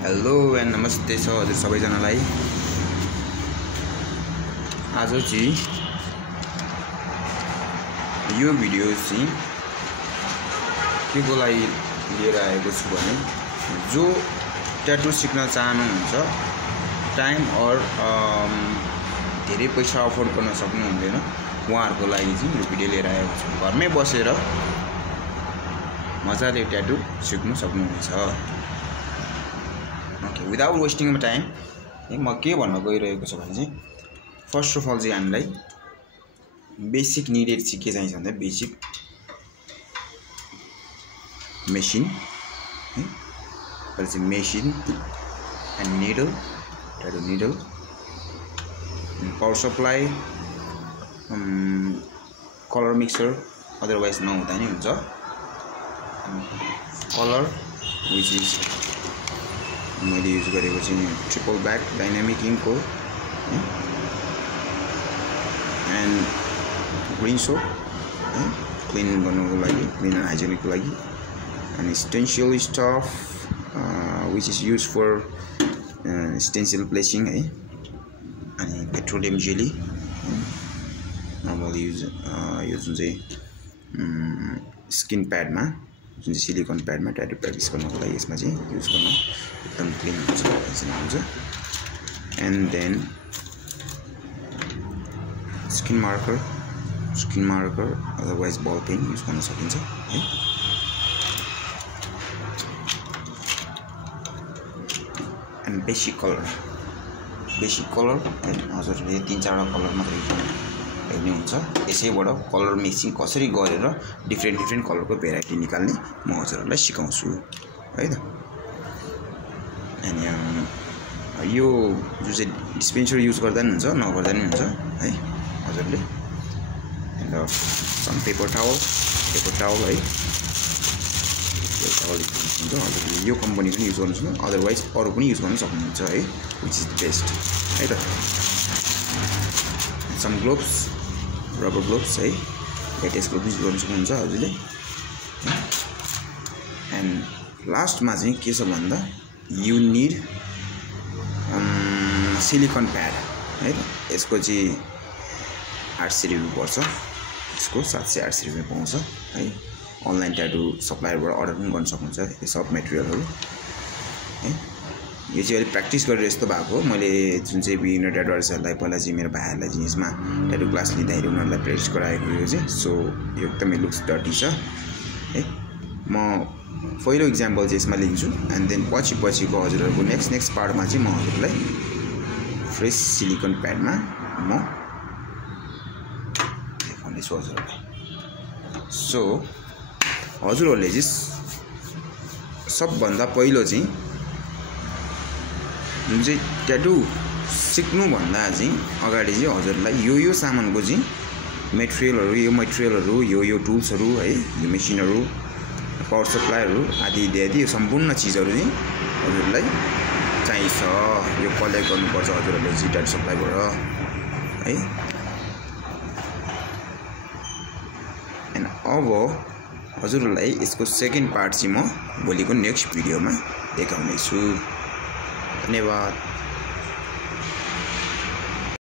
Hello and नमस्ते छ हजुर सबैजनालाई। आज चाहिँ यो भिडियो चाहिँ के को लागि लिएर आएको छु भने जो ट्याटू सिक्न चाहनुहुन्छ टाइम और धेरै पैसा अफोर्ड गर्न सक्नुहुँदैन उहाँहरुको लागि चाहिँ यो भिडियो लिएर आएको छु। घरमै बसेर मजाले ट्याटू सिक्न सक्नुहुन्छ। ओके, विदाउट वेस्टिङ टाइम म के भन्न गइरहेको छु भने चाहिँ फर्स्ट अफ अल चाहिँ हामीलाई बेसिक निडेड चाहिँ के चाहिन्छ भन्दा बेसिक मेसिन है, machine and needle, tattoo needle, power supply, colour mixer otherwise नहुँदा नि हुन्छ, कलर विच इज मैले युज गरेको चाहिँ ट्रिपल ब्याक डाइनामिक इंक हो एन्ड ग्रीन सोप क्लीन गर्नुको लागि, क्लीन एन्ड हाइजेनिकको लागि, अनि stencil stuff which is use for stencil placing है, अनि पेट्रोलियम जेली नर्मल युज यो जुन चाहिँ स्किन प्याडमा जुन चाहिँ सिलिकन प्याडमा ट्याटू प्र्याक्टिस गर्नको लागि यसमा चाहिँ युज गर्न एकदम क्लिन हुन्छ। And then skin marker otherwise ball pen use गर्न सकिन्छ है। एन्ड बेसिक कलर है, हजुरले 3-4 कलर मात्रै हेर्ने हुन्छ। यसैबाट कलर मिक्सिङ कसरी गरेर डिफ्रेन्ट कलरको भेराइटी निकाल्ने म हजुरहरूलाई सिकाउँछु है त। अनि यो जुन चाहिँ डिस्पेन्सर युज गर्दा नि हुन्छ नगर्दा नि हुन्छ है हजुरले। एन्ड सम पेपर टावल है, हुन्छ हजुरले यो कम्पनी पनि युज गर्नुहुन्छ, अदरवाइज अरू पनि युज गर्न सक्नुहुन्छ है, विच इज द बेस्ट है त। सम ग्लोभ्स, रबर ग्लोभ्स है, लेटेस्ट ग्लोभ्स युज गर्न सक्नुहुन्छ हजुरले। एन्ड लास्टमा चाहिँ के छ भन्दा यु निड सिलिकन प्याड है त। यसको चाहिँ 800 रुपियाँ पर्छ, यसको 700-800 रुपियाँ पाउँछ है। अनलाइन ट्याटू सप्लायरबाट अर्डर पनि गर्न सक्नुहुन्छ यो सब मेटेरियलहरू है। यो चाहिँ अहिले प्र्याक्टिस गरेर यस्तो भएको, मैले जुन चाहिँ बिगिनर ट्याटू आर्टिस्टहरूलाई पहिला चाहिँ मेरो भाइहरूलाई चाहिँ यसमा ट्याटू क्लास लिँदाखेरि उनीहरूलाई प्र्याक्टिस गराएको यो चाहिँ। सो यो एकदमै लुक्स डर्टी छ है। म पहिलो इक्जाम्पल चाहिँ यसमा लिन्छु एन्ड देन पछिको हजुरहरूको नेक्स्ट पार्टमा चाहिँ म हजुरलाई फ्रेस सिलिकन प्याडमा म देखाउँदैछु हजुरहरूलाई। सो हजुरहरूले चाहिँ सबभन्दा पहिलो चाहिँ जुन चाहिँ ट्याटू सिक्नुभन्दा चाहिँ अगाडि चाहिँ हजुरलाई यो सामानको चाहिँ मेटेरियलहरू यो टुल्सहरू है, यो मेसिनहरू, पावर सप्लाईहरू आदि इत्यादि यो सम्पूर्ण चिजहरू चाहिँ हजुरलाई चाहिन्छ। यो कलेक्ट गर्नुपर्छ हजुरहरूले चाहिँ ट्याटू सप्लाईबाट है। एन्ड अब हजुरहरूलाई यसको सेकेन्ड पार्ट चाहिँ म भोलिको नेक्स्ट भिडियोमा देखाउनेछु। धन्यवाद।